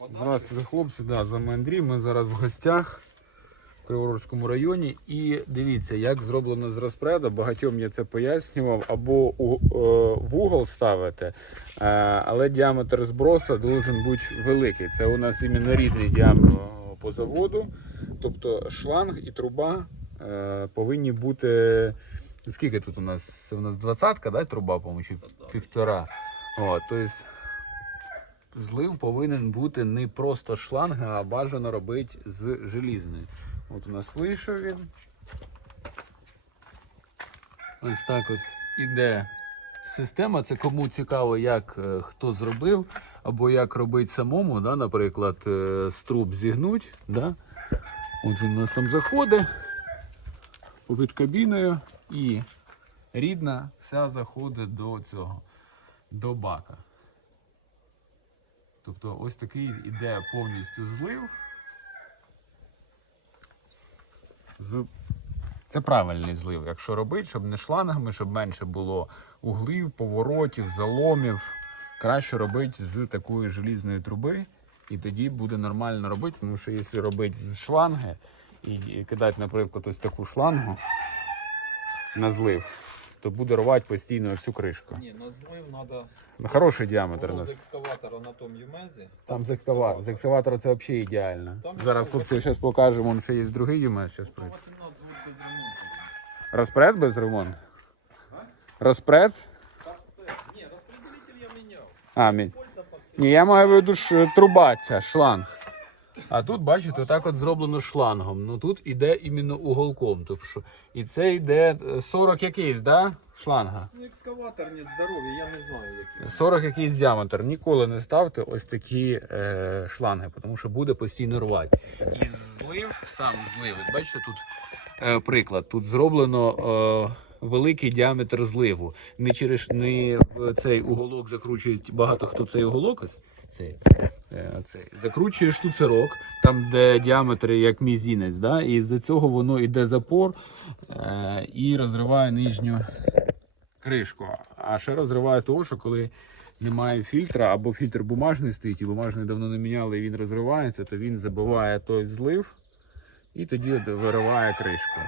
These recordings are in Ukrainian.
Здравствуйте, хлопці. Да, з вами Андрій. Ми зараз в гостях в Криворожському районі. І дивіться, як зроблено з розпреду. Багатьом я це пояснював. Або е, в угол ставити, е, але діаметр зброса должен бути великий. Це у нас іменно рідний діаметр по заводу. Тобто шланг і труба е, повинні бути. Скільки тут у нас? Це у нас двадцятка, да, труба, по-моєму, чи півтора. От, тобто злив повинен бути не просто шланг, а бажано робити з желізною. От у нас вийшов він. Ось так от іде система. Це кому цікаво, як е, хто зробив, або як робити самому, да, наприклад, е, струб зігнуть. Да? От він у нас там заходить під кабіною і рідна вся заходить до цього, до бака. Тобто ось такий іде повністю злив. З... Це правильний злив, якщо робити, щоб не шлангами, щоб менше було углів, поворотів, заломів. Краще робити з такої желізної труби, і тоді буде нормально робити, тому що якщо робити з шланги і кидати, наприклад, ось таку шлангу на злив, то буде рвати постійно всю кришку. Ні, на злив треба Ну, Хороший діаметр у нас. з екскаватора на тому юмезі. Там з екскаватора. З екскаватора це взагалі ідеально. Там Зараз ще хлопці зараз покажемо, он ще є другий ЮМС. Зараз Там 18 звук без ремонту. Розпред без ремонту? Розпред? Та все. Ні, розпределитель я міняв. А. Польза пакет. Ні, я маю в виду ж труба ця, шланг. А тут, бачите, отак от зроблено шлангом. Ну тут іде іменно уголком. Тобто, і це йде е, 40 якийсь, да? Шланга. Ну, екскаватор не здоровий, я не знаю який. 40 якийсь діаметр. Ніколи не ставте ось такі е, шланги, тому що буде постійно рвати. І злив, сам злив, бачите, тут е, приклад. Тут зроблено е, великий діаметр зливу. Не через не цей уголок закручують багато хто цей уголок. Ось цей. Е, Цей. Закручує штуцерок, там де діаметр як мізінець, да? і з-за цього воно йде запор е, і розриває нижню кришку. А ще розриває того, що коли немає фільтра, або фільтр бумажний стоїть, і бумажний давно не міняли, і він розривається, то він забиває той злив і тоді вириває кришку.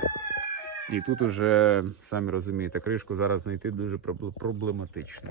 І тут уже, самі розумієте, кришку зараз знайти дуже проблематично.